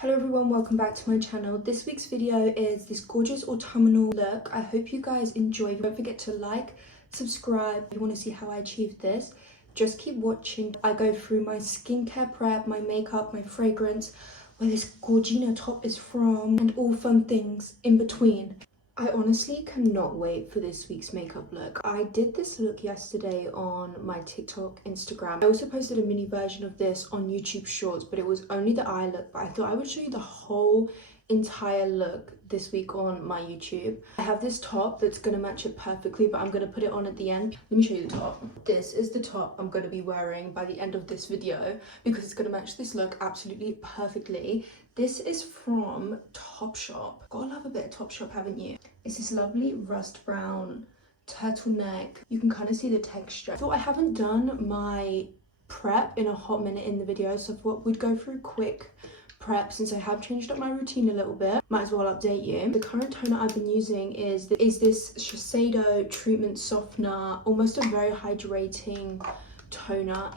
Hello everyone, welcome back to my channel. This week's video is this gorgeous autumnal look. I hope you guys enjoy. Don't forget to like, subscribe if you want to see how I achieved this. Just keep watching. I go through my skincare prep, my makeup, my fragrance, where this Gorgina top is from, and all fun things in between. I honestly cannot wait for this week's makeup look. I did this look yesterday on my TikTok, Instagram. I also posted a mini version of this on YouTube Shorts, but it was only the eye look. But I thought I would show you the whole entire look this week on my YouTube. I have this top that's gonna match it perfectly, but I'm gonna put it on at the end. Let me show you the top. This is the top I'm gonna be wearing by the end of this video because it's gonna match this look absolutely perfectly. This is from Topshop. Gotta love a bit of Topshop, haven't you? It's this lovely rust brown turtleneck. You can kind of see the texture. I thought I haven't done my prep in a hot minute in the video, so I thought we'd go through quick prep since I have changed up my routine a little bit. Might as well update you. The current toner I've been using is this Shiseido treatment softener, almost a very hydrating toner.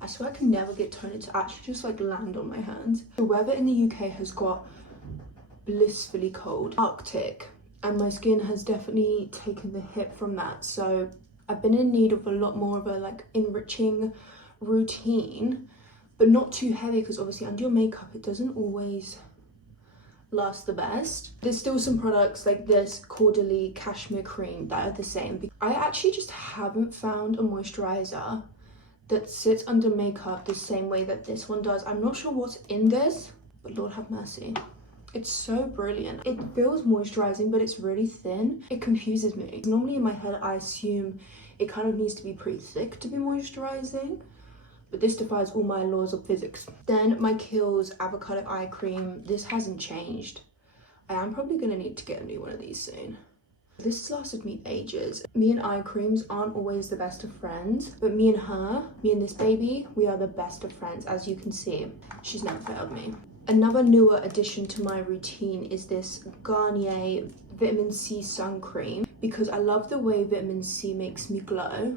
I swear I can never get toner to actually just like land on my hands. The weather in the UK has got blissfully cold, Arctic, and my skin has definitely taken the hit from that. So I've been in need of a lot more of a like enriching routine, but not too heavy, because obviously under your makeup it doesn't always last the best. There's still some products like this Cordially Cashmere Cream that are the same. I actually just haven't found a moisturizer that sits under makeup the same way that this one does. I'm not sure what's in this, but Lord have mercy. It's so brilliant. It feels moisturizing, but it's really thin. It confuses me. Normally in my head, I assume it kind of needs to be pretty thick to be moisturizing, but this defies all my laws of physics. Then my Kiehl's Avocado Eye Cream. This hasn't changed. I am probably gonna need to get a new one of these soon. This has lasted me ages. Me and eye creams aren't always the best of friends, but me and this baby, we are the best of friends. As you can see, she's never failed me. Another newer addition to my routine is this Garnier Vitamin C Sun Cream, because I love the way vitamin C makes me glow,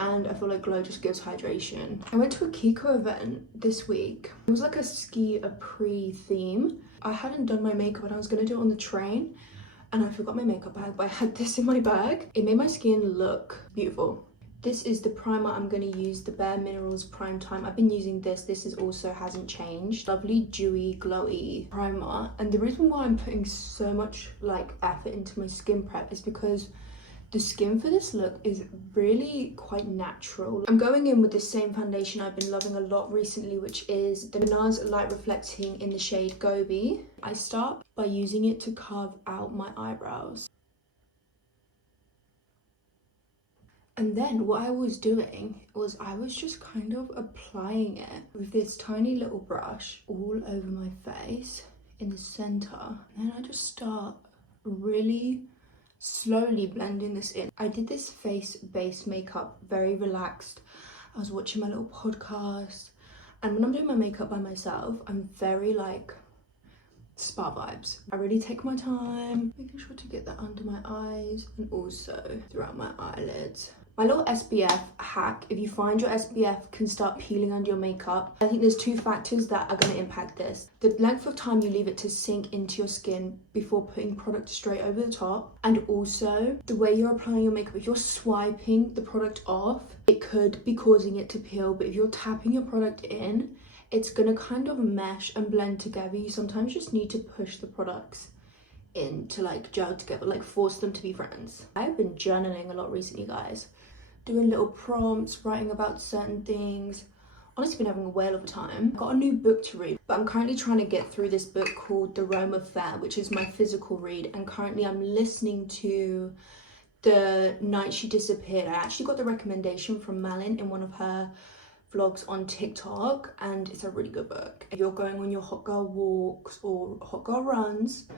and I feel like glow just gives hydration. I went to a Kiko event this week. It was like a ski après theme. I hadn't done my makeup and I was gonna do it on the train, and I forgot my makeup bag, but I had this in my bag. It made my skin look beautiful. This is the primer I'm going to use, the Bare Minerals Prime Time. I've been using this. This is also hasn't changed. Lovely, dewy, glowy primer. And the reason why I'm putting so much like effort into my skin prep is because the skin for this look is really quite natural. I'm going in with the same foundation I've been loving a lot recently, which is the NARS Light Reflecting in the shade Gobi. I start by using it to carve out my eyebrows. And then what I was doing was I was just kind of applying it with this tiny little brush all over my face in the center. And then I just start really slowly blending this in. I did this face-based makeup, very relaxed. I was watching my little podcast, and when I'm doing my makeup by myself, I'm very like spa vibes. I really take my time, making sure to get that under my eyes and also throughout my eyelids. My little SPF hack: if you find your SPF can start peeling under your makeup, I think there's two factors that are going to impact this. The length of time you leave it to sink into your skin before putting product straight over the top, and also the way you're applying your makeup. If you're swiping the product off, it could be causing it to peel, but if you're tapping your product in, it's going to kind of mesh and blend together. You sometimes just need to push the products in to like gel together, like force them to be friends. I've been journaling a lot recently, guys. Doing little prompts, writing about certain things. Honestly, been having a whale of a time. Got a new book to read, but I'm currently trying to get through this book called The Rome Affair, which is my physical read, and currently I'm listening to The Night She Disappeared. I actually got the recommendation from Malin in one of her vlogs on TikTok, and it's a really good book. If you're going on your hot girl walks or hot girl runs,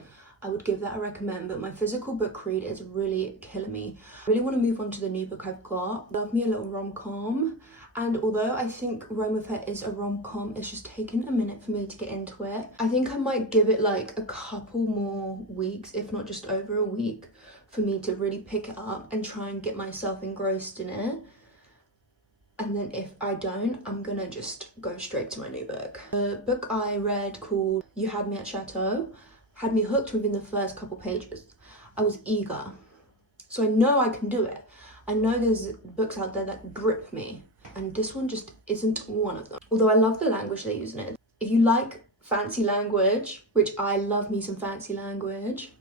I would give that a recommend, but my physical book read is really killing me. I really want to move on to the new book I've got. Love me a little rom-com, and although I think Rome Affair is a rom-com, it's just taken a minute for me to get into it. I think I might give it like a couple more weeks, if not just over a week, for me to really pick it up and try and get myself engrossed in it. And then if I don't, I'm gonna just go straight to my new book. The book I read called You Had Me at Chateau had me hooked within the first couple pages. I was eager. So I know I can do it. I know there's books out there that grip me, and this one just isn't one of them. Although I love the language they use in it. If you like fancy language, which I love me some fancy language,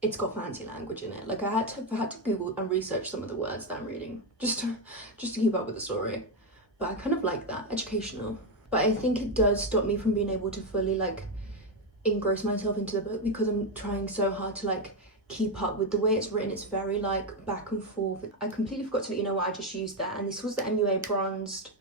it's got fancy language in it. Like I had to Google and research some of the words that I'm reading just to keep up with the story. But I kind of like that, educational. But I think it does stop me from being able to fully like engross myself into the book because I'm trying so hard to like keep up with the way it's written. It's very like back and forth. I completely forgot to let you know what I just used there, and this was the MUA bronzed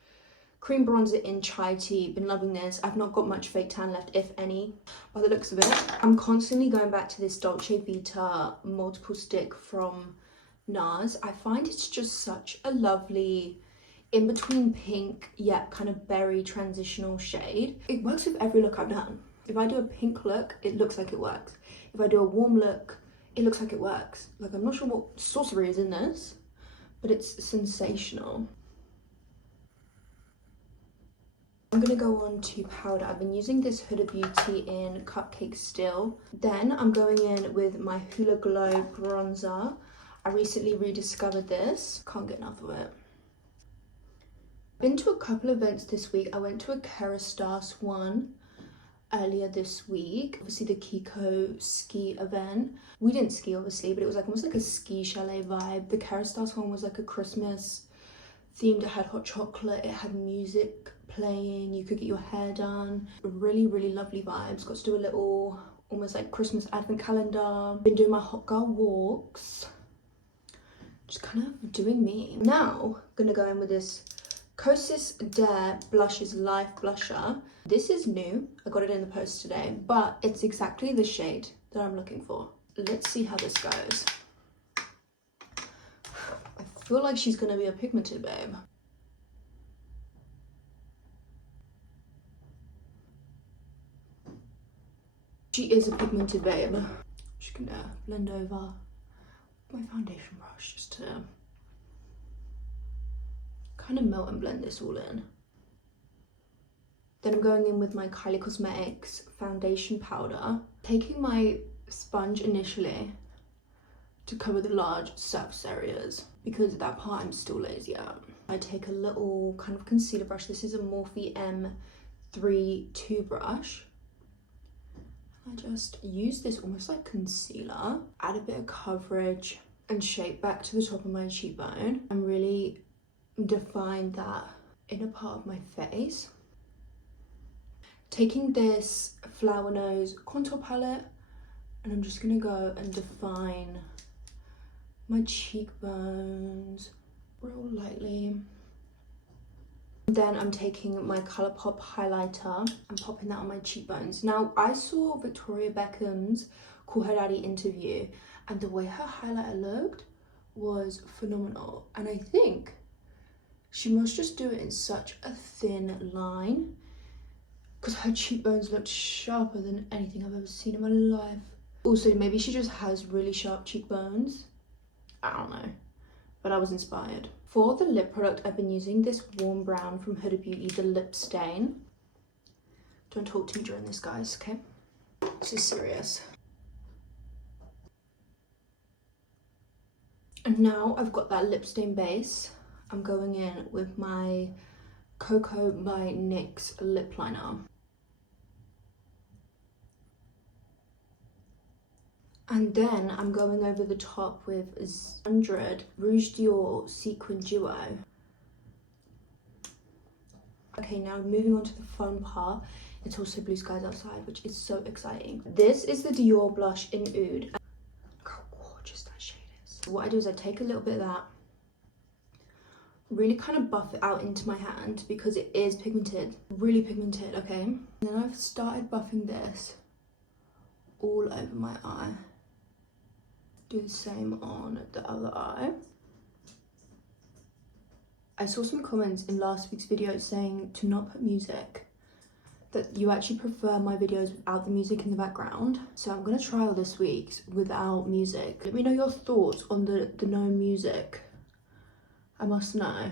cream bronzer in chai tea. Been loving this. I've not got much fake tan left, if any, by the looks of it. I'm constantly going back to this Dolce Vita multiple stick from NARS. I find it's just such a lovely in between pink yet kind of berry transitional shade. It works with every look I've done. If I do a pink look, it looks like it works. If I do a warm look, it looks like it works. Like, I'm not sure what sorcery is in this, but it's sensational. I'm gonna go on to powder. I've been using this Huda Beauty in Cupcake still. Then I'm going in with my Hoola Glow bronzer. I recently rediscovered this. Can't get enough of it. Been to a couple events this week. I went to a Kerastase one earlier this week. Obviously the Kiko ski event. We didn't ski obviously, but it was like almost like a ski chalet vibe. The Kerastase one was like a Christmas themed. It had hot chocolate, it had music playing, you could get your hair done. Really, really lovely vibes. Got to do a little almost like Christmas advent calendar. Been doing my hot girl walks. Just kind of doing me. Now, gonna go in with this Kosas Dare Blushes Life Blusher. This is new. I got it in the post today, but it's exactly the shade that I'm looking for. Let's see how this goes. I feel like she's gonna be a pigmented babe. She is a pigmented babe. I'm just gonna blend over my foundation brush just to kind of melt and blend this all in. Then I'm going in with my Kylie Cosmetics foundation powder, taking my sponge initially to cover the large surface areas because at that part I'm still lazy at. I take a little kind of concealer brush. This is a Morphe M32 brush. I just use this almost like concealer, add a bit of coverage and shape back to the top of my cheekbone and really define that inner part of my face. Taking this Flower Nose contour palette, and I'm just gonna go and define my cheekbones real lightly. Then I'm taking my Colourpop highlighter and popping that on my cheekbones. Now, I saw Victoria Beckham's Call Her Daddy interview, and the way her highlighter looked was phenomenal. And I think she must just do it in such a thin line because her cheekbones looked sharper than anything I've ever seen in my life. Also, maybe she just has really sharp cheekbones. I don't know, but I was inspired. For the lip product, I've been using this warm brown from Huda Beauty, the Lip Stain. Don't talk to me during this, guys, okay? This is serious. And now I've got that lip stain base, I'm going in with my Cocoa by NYX lip liner. And then I'm going over the top with 100 Rouge Dior Sequin Duo. Okay, now moving on to the fun part. It's also blue skies outside, which is so exciting. This is the Dior blush in Oud. Look how gorgeous that shade is. What I do is I take a little bit of that, really kind of buff it out into my hand because it is pigmented, really pigmented, okay? And then I've started buffing this all over my eye. Do the same on the other eye. I saw some comments in last week's video saying to not put music, that you actually prefer my videos without the music in the background. So I'm gonna trial this week's without music. Let me know your thoughts on the no music. I must know.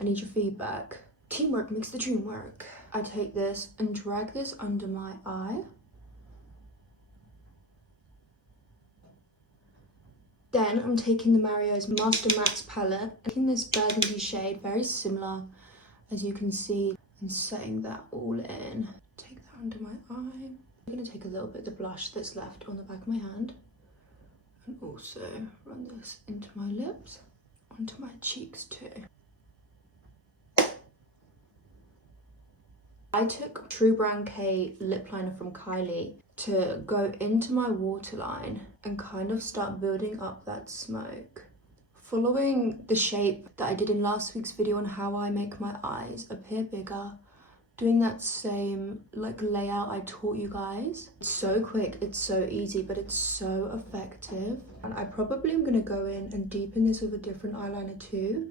I need your feedback. Teamwork makes the dream work. I take this and drag this under my eye. Then I'm taking the Mario's Master Max palette, taking this burgundy shade, very similar as you can see, and setting that all in. Take that under my eye. I'm going to take a little bit of the blush that's left on the back of my hand and also run this into my lips, onto my cheeks too. I took True Brown K lip liner from Kylie to go into my waterline and kind of start building up that smoke. Following the shape that I did in last week's video on how I make my eyes appear bigger, doing that same like layout I taught you guys. It's so quick, it's so easy, but it's so effective. And I probably am going to go in and deepen this with a different eyeliner too.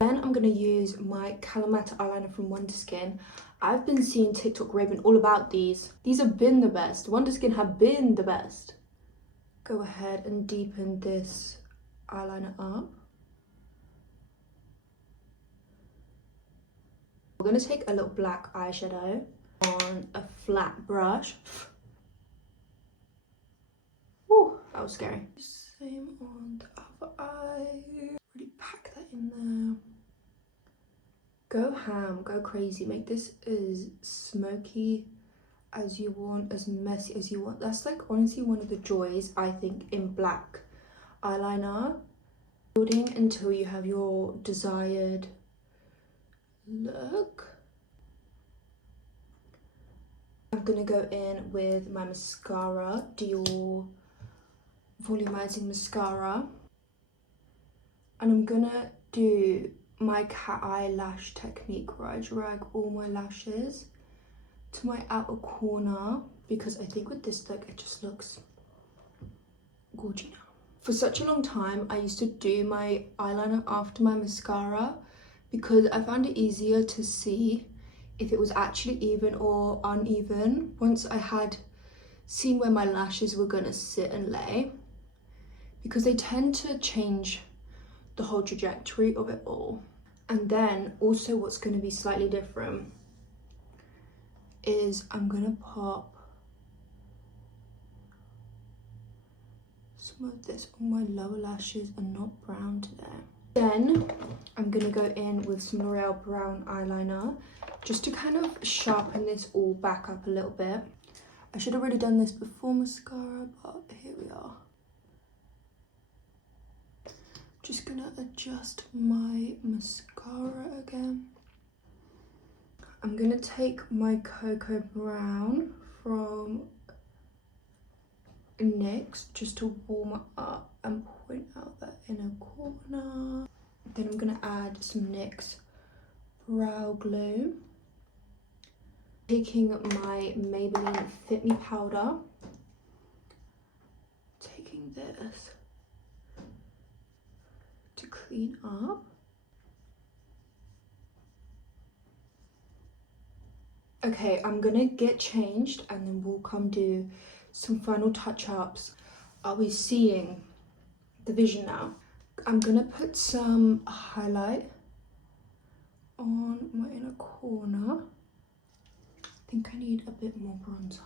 Then I'm going to use my Kalamata eyeliner from Wonderskin. I've been seeing TikTok raving all about these. These have been the best. Wonderskin have been the best. Go ahead and deepen this eyeliner up. We're going to take a little black eyeshadow on a flat brush. Whew, that was scary. Same on the other eye. Really pack that in there. Go ham, go crazy. Make this as smoky as you want, as messy as you want. That's like honestly one of the joys, I think, in black eyeliner. Building until you have your desired look. I'm gonna go in with my mascara, Dior volumizing mascara, and I'm gonna do my cat eye lash technique where I drag all my lashes to my outer corner, because I think with this look it just looks gorgeous now. For such a long time I used to do my eyeliner after my mascara because I found it easier to see if it was actually even or uneven once I had seen where my lashes were gonna sit and lay, because they tend to change the whole trajectory of it all. And then also what's going to be slightly different is I'm going to pop some of this on my lower lashes and not brown today. Then I'm going to go in with some L'Oreal brown eyeliner just to kind of sharpen this all back up a little bit. I should have already done this before mascara, but here we are. Just gonna adjust my mascara again. I'm gonna take my Cocoa Brown from NYX just to warm it up and point out that inner corner. Then I'm gonna add some NYX brow glue. Taking my Maybelline Fit Me powder. Taking this to clean up. Okay, I'm gonna get changed and then we'll come do some final touch-ups. Are we seeing the vision now? I'm gonna put some highlight on my inner corner. I think I need a bit more bronzer.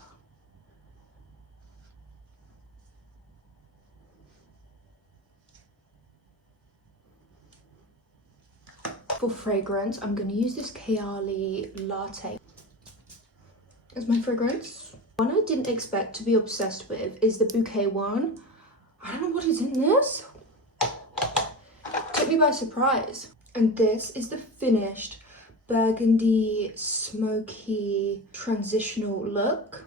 For fragrance, I'm going to use this Kayali Latte as my fragrance. One I didn't expect to be obsessed with is the Bouquet one. I don't know what is in this. Took me by surprise. And this is the finished burgundy smoky transitional look.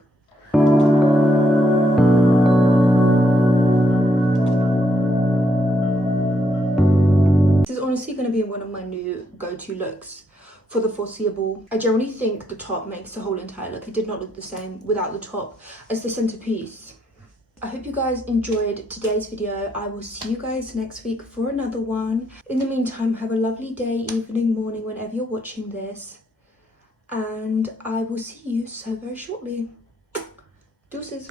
Honestly going to be one of my new go-to looks for the foreseeable. I generally think the top makes the whole entire look. It did not look the same without the top as the centerpiece. I hope you guys enjoyed today's video. I will see you guys next week for another one. In the meantime, have a lovely day, evening, morning, whenever you're watching this, and I will see you so very shortly. Deuces.